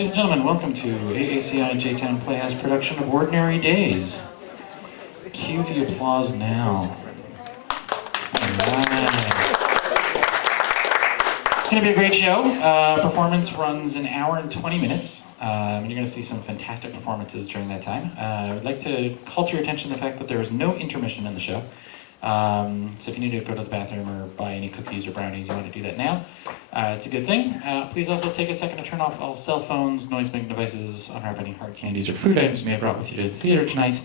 Ladies and gentlemen, welcome to AACi J-Town Playhouse production of Ordinary Days. Cue the applause now. It's going to be a great show. Performance runs an hour and 20 minutes. You're going to see some fantastic performances during that time. I would like to call to your attention the fact that there is no intermission in the show. So if you need to go to the bathroom or buy any cookies or brownies, you want to do that now. It's a good thing. Please also take a second to turn off all cell phones, noise-making devices, unwrap any hard candies or food items you may have brought with you to the theater tonight.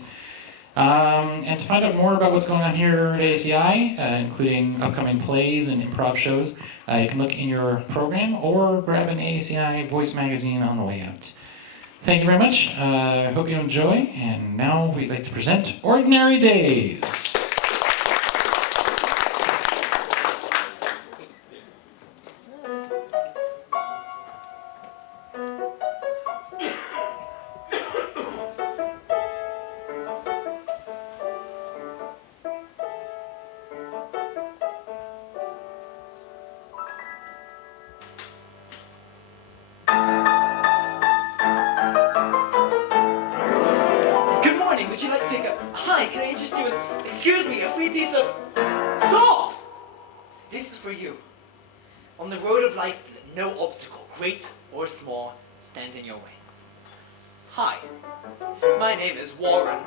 And to find out more about what's going on here at AACi, including upcoming plays and improv shows, you can look in your program or grab an AACi Voice magazine on the way out. Thank you very much. Hope you enjoy. And now we'd like to present Ordinary Days. Would you like to take a... Hi, can I interest you in... Excuse me, a free piece of... Stop! This is for you. On the road of life, let no obstacle, great or small, stand in your way. Hi, my name is Warren.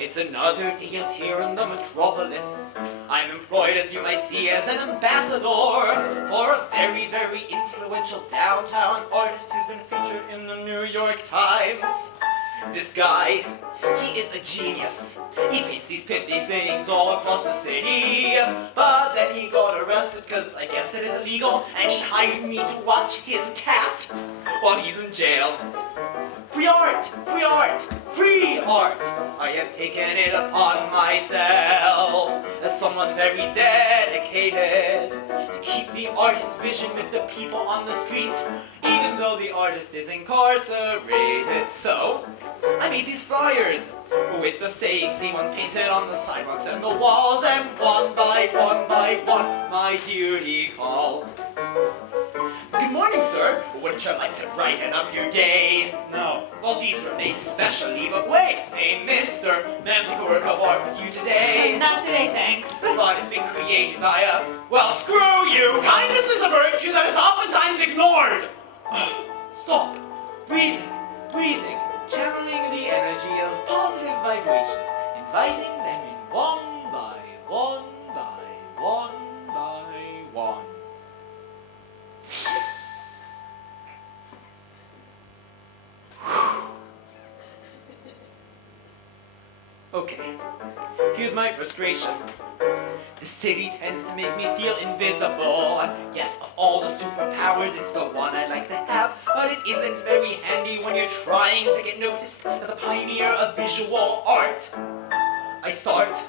It's another day out here in the metropolis. I'm employed, as you might see, as an ambassador for a very, very influential downtown artist who's been featured in the New York Times. This guy, he is a genius. He paints these pithy sayings all across the city. But then he got arrested because I guess it is illegal, and he hired me to watch his cat while he's in jail. Free art! Free art! Free art! I have taken it upon myself as someone very dedicated to keep the artist's vision with the people on the streets, even though the artist is incarcerated. So, I made these flyers with the sayings he once painted on the sidewalks and the walls, and one by one, my duty calls. Good morning, sir. Wouldn't you like to brighten up your day? No. Well, these were made specially, but wait. Hey, mister, ma'am, take a work of art with you today. Not today, thanks. But it's been created by a... Well, screw you! Kindness is a virtue that is oftentimes ignored. Stop. Breathing. Breathing. Channeling the energy of positive vibrations. Inviting them in one by one by one by one. Okay, here's my frustration. The city tends to make me feel invisible. Yes, of all the superpowers, it's the one I like to have, but it isn't very handy when you're trying to get noticed as a pioneer of visual art. I start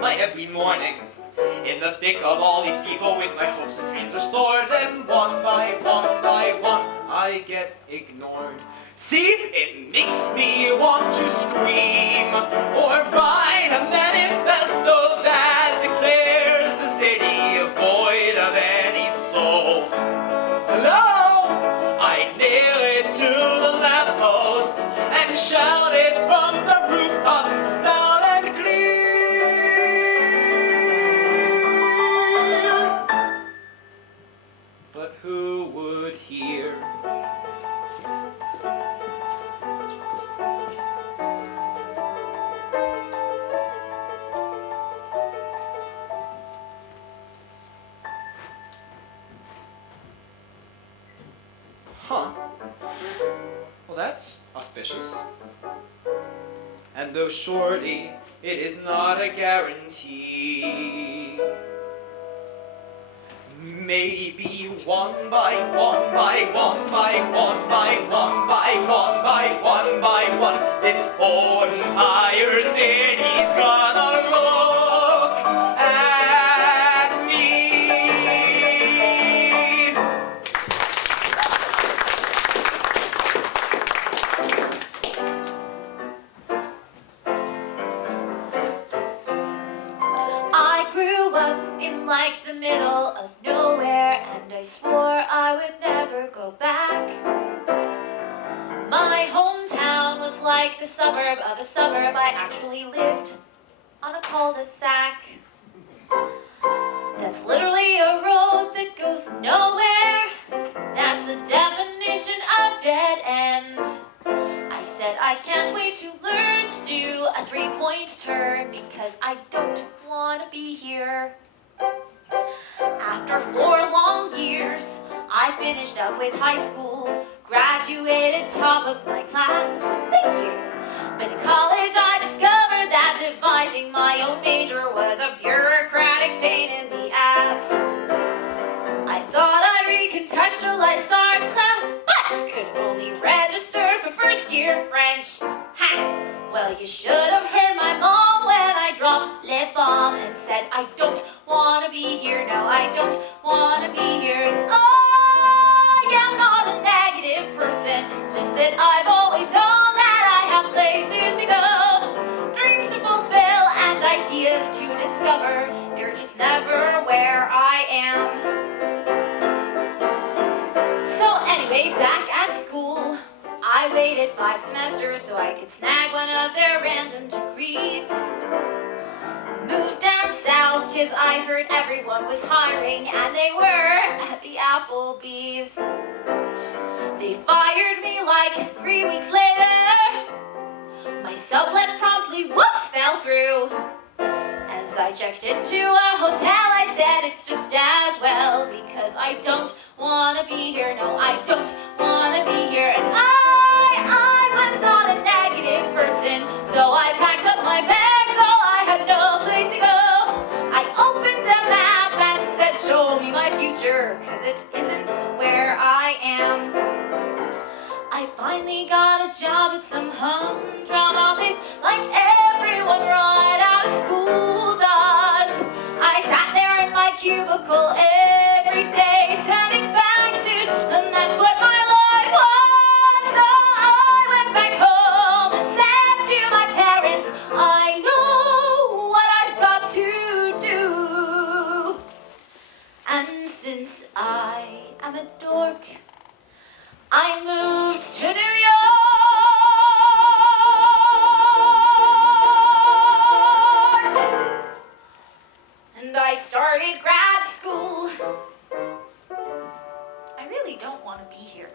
my every morning in the thick of all these people with my hopes and dreams restored. Then one by one, I get ignored. See, it makes me want to scream or write a manifesto that declares the city void of any soul. Hello, I nail it to the lampposts and shout it from the rooftops loud and clear. But who would hear? Huh. Well, that's auspicious. And though surely it is not a guarantee, maybe one by one by one by one by one by one by one by one, this whole entire city's gonna look at me. I grew up in like the middle of nowhere, and I swore I would never go back. my hometown was like the suburb of a suburb. I actually lived on a cul-de-sac. That's literally a road that goes nowhere. That's the definition of dead end. I said I can't wait to learn to do a three-point turn because I don't want to be here. After 4 long years, I finished up with high school, graduated top of my class. Thank you. But in college I discovered that devising my own major was a bureaucratic pain in the ass. I thought I'd recontextualize art class, but could only register for first year French. Ha! Well, you should have heard my mom when I dropped lip balm and said I don't want to be here. No, I don't want to be here. And I am not a negative person. It's just that I've always known that I have places to go, dreams to fulfill, and ideas to discover. They're just never where I am. So anyway, back at school, I waited 5 semesters so I could snag one of their random degrees. Moved down south cause I heard everyone was hiring, and they were at the Applebee's. They fired me like 3 weeks later. My sublet promptly, whoops, fell through. As I checked into a hotel, I said it's just as well because I don't want to be here. No, I don't want to be here. And I was not a negative person, so I packed up my bags. All I had no place to go. I opened a map and said, show me my future, cause it isn't where I am. I finally got a job at some humdrum office like everyone right out of school does. I sat there in my cubicle every day sending faxes, and that's what my life was. So I went back home and said to my parents, I know what I've got to do. And since I am a dork, I moved to New York, and I started grad school. I really don't want to be here.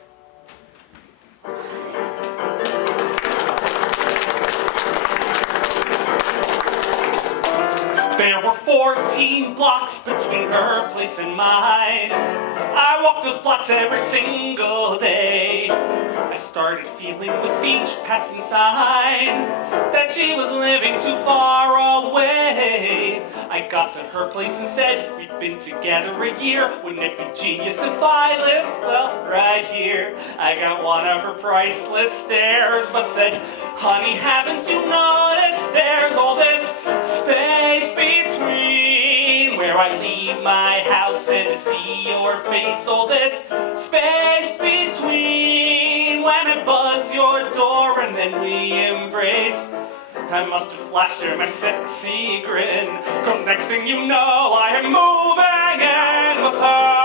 There were 14 blocks between her place and mine. I walked those blocks every single day. I started feeling with each passing sign that she was living too far away. I got to her place and said, we've been together a year. Wouldn't it be genius if I lived, well, right here? I got one of her priceless stares, but said, honey, haven't you noticed there's all this space between where I leave my house and see your face? All this space between when I buzz your door and then we embrace. I must have flashed her my sexy grin, cause next thing you know I am moving in with her.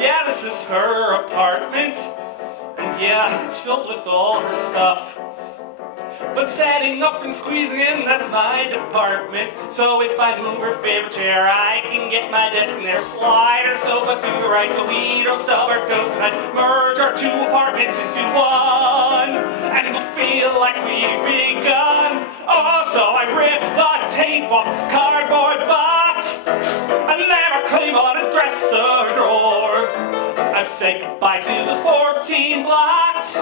Yeah, this is her apartment, and yeah, it's filled with all her stuff. But setting up and squeezing in, that's my department. So if I move her favorite chair, I can get my desk in there. Slide her sofa to the right so we don't stub our toes. And I merge our 2 apartments into one, and it'll feel like we've begun. Oh, so I rip the tape off this cardboard box, and then I clean on a dresser drawer. I've said goodbye to those 14 blocks.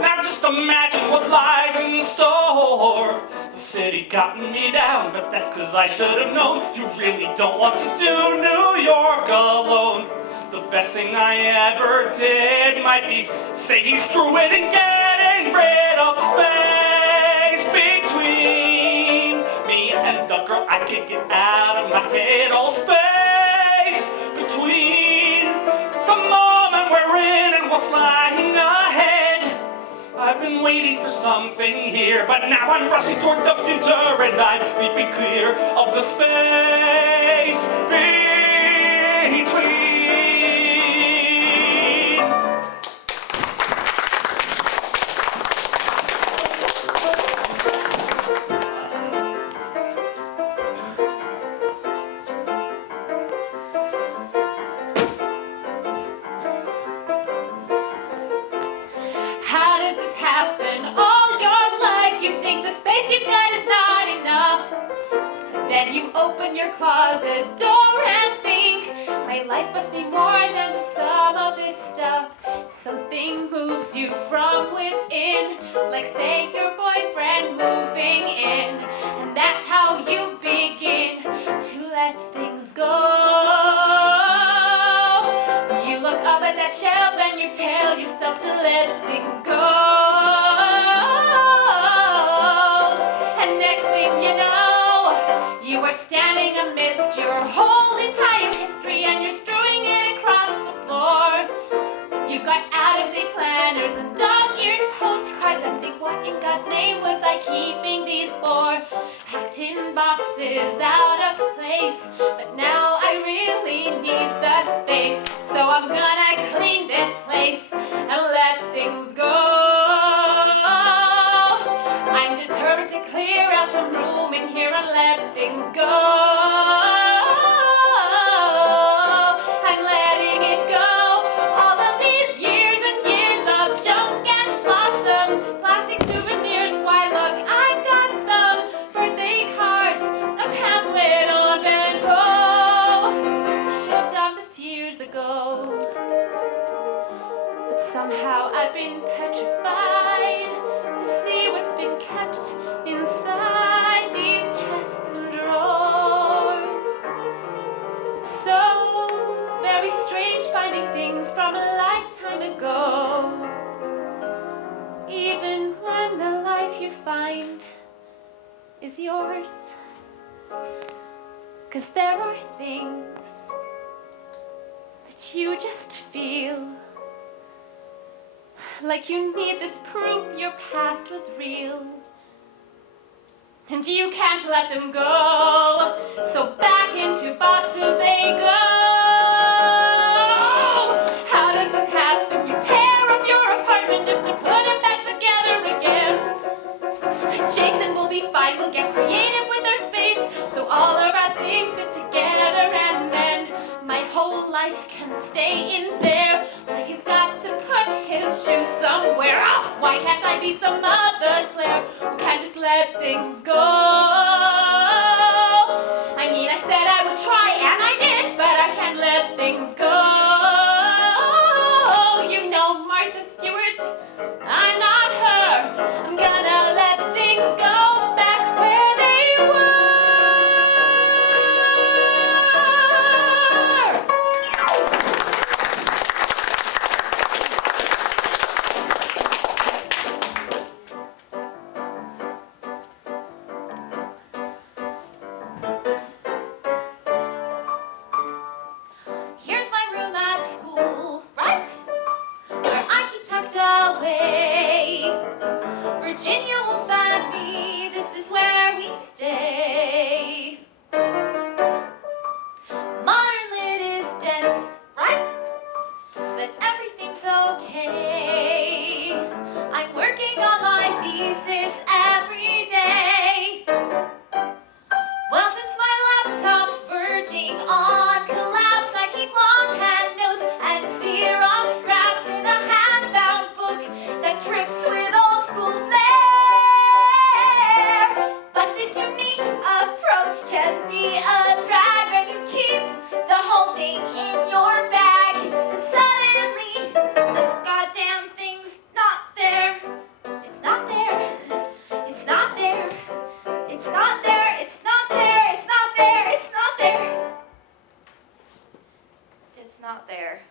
Now just imagine what lies in store. The city got me down, but that's cause I should have known. You really don't want to do New York alone. The best thing I ever did might be saying screw it and getting rid of the space between me and the girl I can't get out of my head. All space between the moment we're in and what's lying ahead. I've been waiting for something here, but now I'm rushing toward the future and I'm leaping clear of the space between. if that is not enough, then you open your closet door and think, my life must be more than the sum of this stuff. Something moves you from within, like say your boyfriend moving in, and that's how you begin to let things go. You look up at that shelf and you tell yourself to let things go. And next thing you know, you are standing amidst your whole entire history and you're strewing it across the floor. You've got out-of-date planners and dog-eared postcards and think, what in God's name was I keeping these for? Packed in boxes out of place, but now I really need the space. So I'm gonna clean this place and let things go. I'm determined to clear out some room in here and let things go. I'm letting it go. All of these years and years of junk and flotsam, plastic souvenirs. Why look, I've got some birthday cards, a pamphlet on Van Gogh. Should've done this years ago. But somehow I've been petrified to see what's been kept inside these chests and drawers. It's so very strange finding things from a lifetime ago, even when the life you find is yours. 'Cause there are things that you just feel like you need this proof your past was real, and you can't let them go. So back into boxes they go. How does this happen? You tear up your apartment just to put it back together again. Jason will be fine, we'll get creative with our space, so all of our things fit together, and then my whole life can stay in there. But he's got to put his shoes somewhere. Oh, why can't I be some other Claire who can just let things go? I mean, I said I would try, and I did, but I can't let things go. You know Martha Stewart, I'm not her. I'm gonna let things go back where they were. Here's my room at school, right? Where I keep tucked away. Virginia will find me, this is where we stay. Modern lit is dense, right? But everything's okay. I'm working on my thesis every day. Well, since my laptop's verging on collapse, I keep longhand notes and Xerox scraps in a hand-bound book that drips with old school flair. But this unique approach can be a drag when you keep the whole thing in your bag, and suddenly the goddamn thing's not there. It's not there. It's not there. It's not there. It's not there. It's not there. It's not there. It's not there.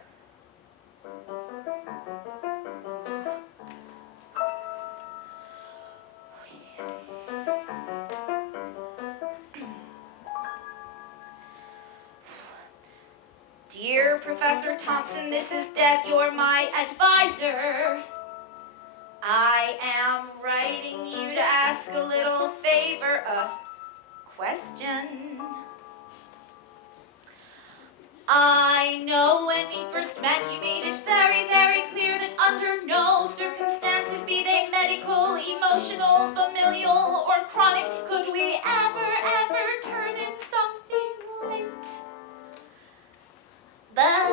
Dear Professor Thompson, this is Deb, you're my advisor. I am writing you to ask a little favor, a question. I know when we first met you made it very, very clear that under no circumstances, be they medical, emotional, familial, or chronic, could we ever turn in something late. But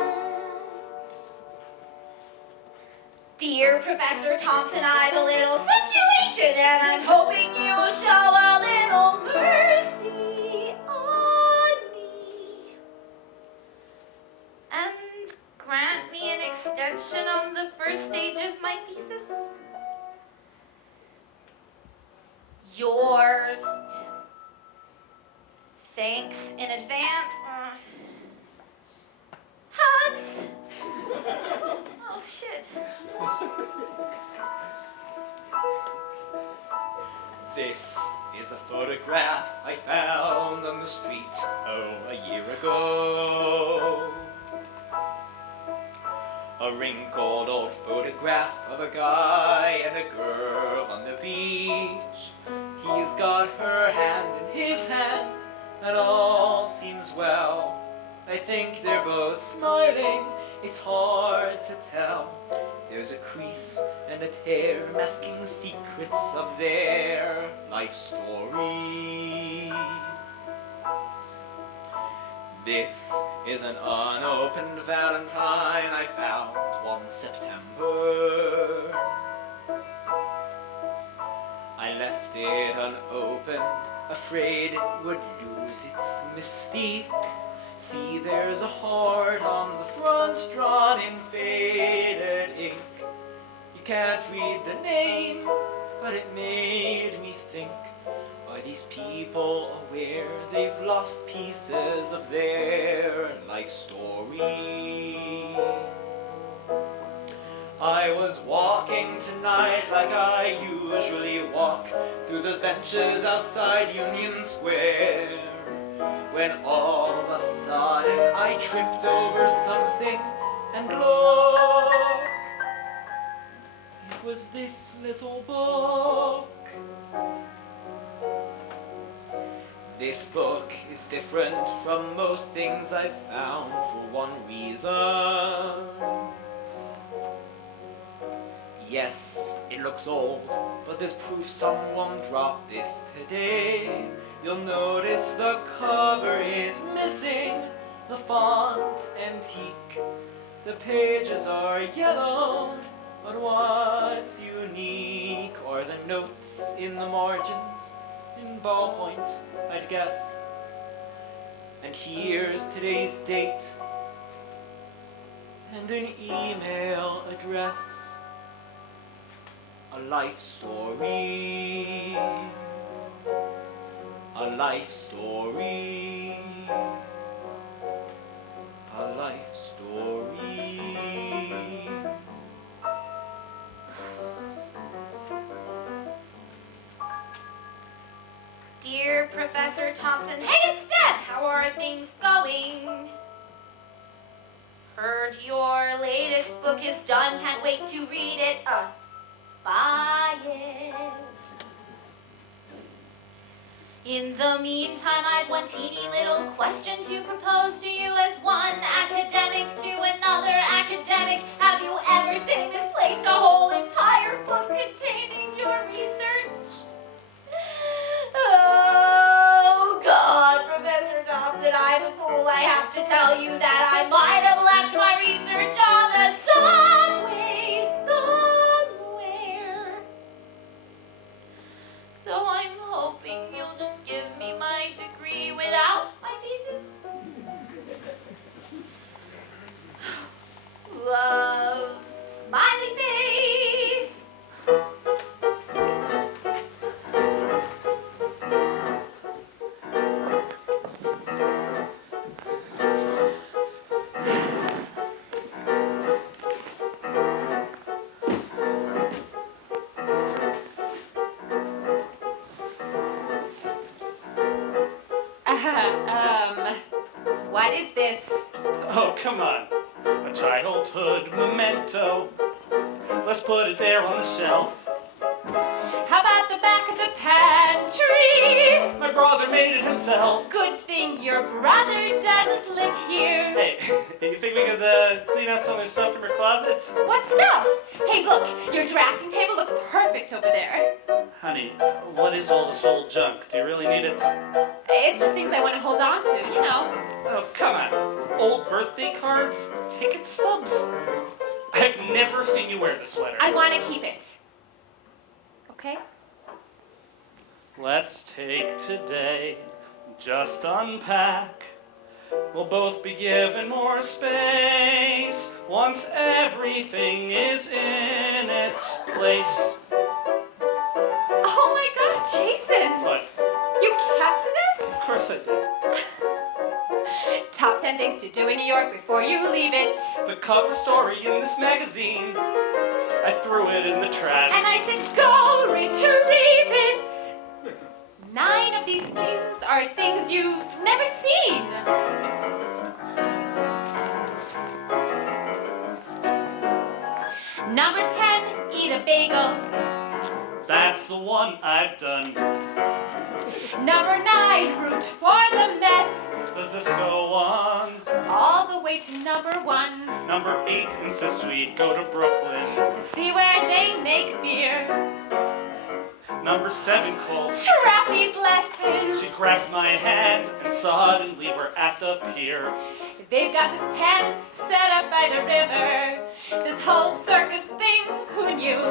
Dear Professor Thompson, I've a little situation, and I'm hoping you will show a little mercy on me. And grant me an extension on the first stage of my thesis. Yours. Thanks in advance. Hugs! Oh, shit. This is a photograph I found on the street, a year ago. A wrinkled old photograph of a guy and a girl on the beach. He's got her hand in his hand, and all seems well. I think they're both smiling, it's hard to tell. There's a crease and a tear masking the secrets of their life story. This is an unopened Valentine I found one September. I left it unopened, afraid it would lose its mystique. See, there's a heart on the front drawn in faded ink. You can't read the name, but it made me think. Are these people aware they've lost pieces of their life story? I was walking tonight like I usually walk through those benches outside Union Square, when all of a sudden I tripped over something, and look, it was this little book. This book is different from most things I've found for one reason. Yes, it looks old, but there's proof someone dropped this today. You'll notice the cover is missing, the font antique. The pages are yellowed, but what's unique are the notes in the margins, in ballpoint, I'd guess. And here's today's date, and an email address. A life story. A life story. A life story. Dear Professor Thompson, hey, it's Deb. How are things going? Heard your latest book is done. Can't wait to read it. Buy it. In the meantime, I've one teeny little question to propose to you as one academic to another academic. Have you ever seen misplaced a whole entire book containing your research? Oh, God, Professor Thompson, I'm a fool. I have to tell you that I might have left my research on the subway somewhere. So I'm hoping you'll just give me my degree without my thesis. Love, smiley face. What is this? Oh, come on. A childhood memento. Let's put it there on the shelf. How about the back of the pantry? My brother made it himself. Good thing your brother doesn't live here. Hey, you think we could clean out some of this stuff from your closet? What stuff? Hey, look, your drafting table looks perfect over there. Honey, what is all this old junk? Do you really need it? It's just things I want to hold on to, you know. Oh, come on. Old birthday cards? Ticket stubs? I've never seen you wear the sweater. I want to keep it. Okay? Let's take today, just unpack. We'll both be given more space once everything is in its place. Oh my God, Jason! What? You kept this? Of course I did. Top 10 things to do in New York before you leave it. The cover story in this magazine, I threw it in the trash. And I said, go retrieve it. 9 of these things are things you've never seen. Number 10, eat a bagel. That's the one I've done. Number 9, root for the Mets. Does this go on? All the way to number 1, Number 8 insists we go to Brooklyn. to see where they make beer. Number 7 calls. Trapeze lessons. She grabs my hand and suddenly we're at the pier. They've got this tent set up by the river. This whole circus thing, who knew?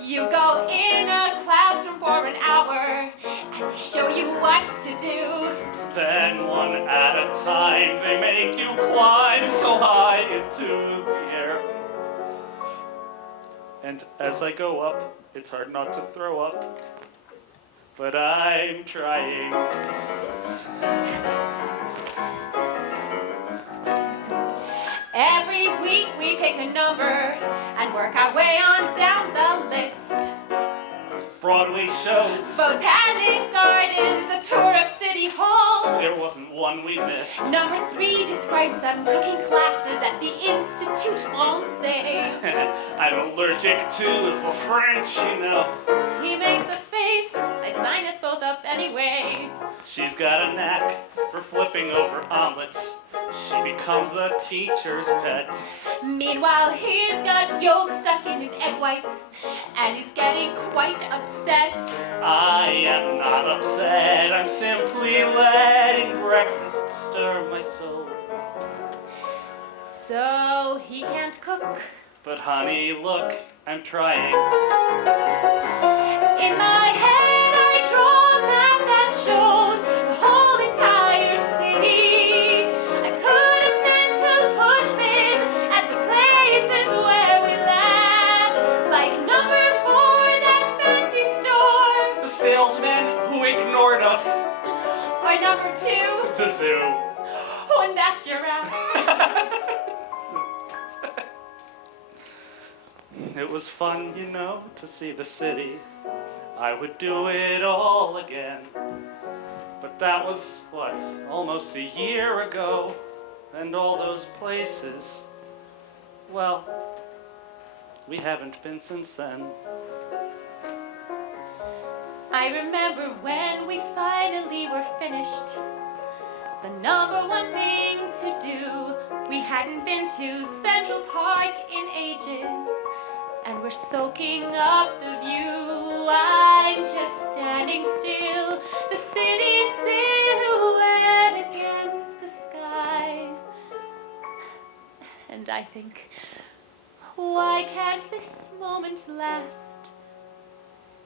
You go in a classroom for an hour and they show you what to do. Then one at a time they make you climb so high into the air. And as I go up, it's hard not to throw up. But I'm trying. Every week we pick a number and work our way on down the list. Broadway shows. Botanic Gardens, a tour of City Hall. There wasn't one we missed. Number 3 describes some cooking classes at the Institut Français. I'm allergic to the French, you know. He makes a face, I sign us both up anyway. She's got a knack for flipping over omelets. She becomes the teacher's pet. Meanwhile, he's got yolk stuck in his egg whites, and he's getting quite upset. I am not upset, I'm simply letting breakfast stir my soul. So he can't cook. But honey, look, I'm trying. In my head, I draw a map that shows the whole entire city. I put a mental pushpin at the places where we laugh, like number 4, that fancy store, The salesman who ignored us. or number 2, The zoo. when that giraffe. It was fun, you know, to see the city. I would do it all again. But that was, what, almost a year ago? And all those places, well, we haven't been since then. I remember when we finally were finished. The number 1 thing to do. We hadn't been to Central Park in ages, and we're soaking up the view. I'm just standing still, the city silhouette against the sky. And I think, why can't this moment last?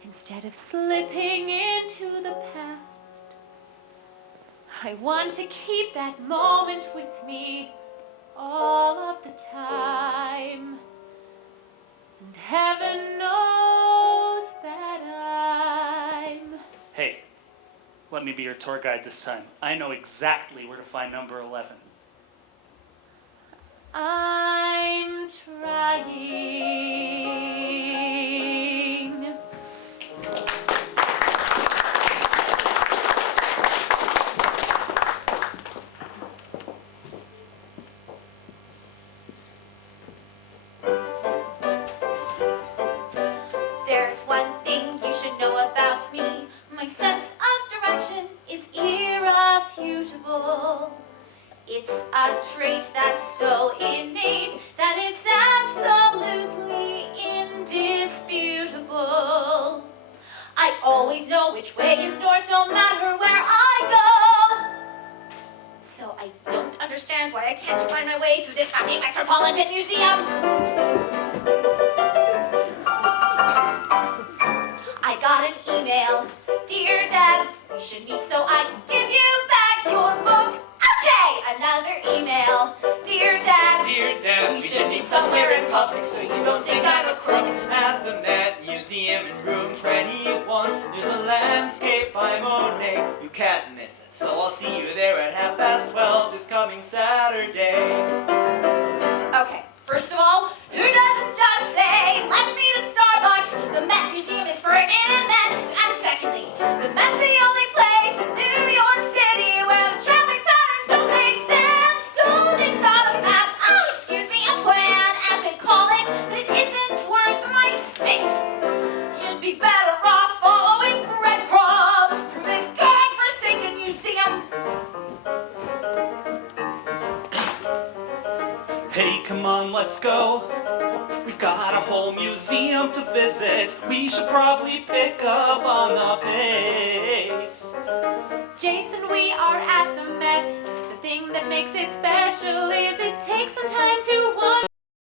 Instead of slipping into the past, I want to keep that moment with me all of the time. And heaven knows that I'm... Hey, let me be your tour guide this time. I know exactly where to find number 11. I'm trying. There's one thing you should know about me. My sense of direction is irrefutable. It's a trait that's so innate that it's absolutely indisputable. I always know which way is north no matter where I go. So I don't understand why I can't find my way through this fucking Metropolitan Museum. You can't miss it, so I'll see you there at 12:30 this coming Saturday. Okay, first of all, who doesn't just say, let's meet at Starbucks? The Met Museum is friggin' immense. And secondly, the Met's the only place in New York City where the traffic patterns don't make sense. So they've got a map, oh, excuse me, a plan, as they call it, but it isn't worth my spit. You'd be better off following breadcrumbs through this godforsaken museum. Hey, come on, let's go. We've got a whole museum to visit. We should probably pick up on the pace. Jason, we are at the Met. The thing that makes it special is it takes some time to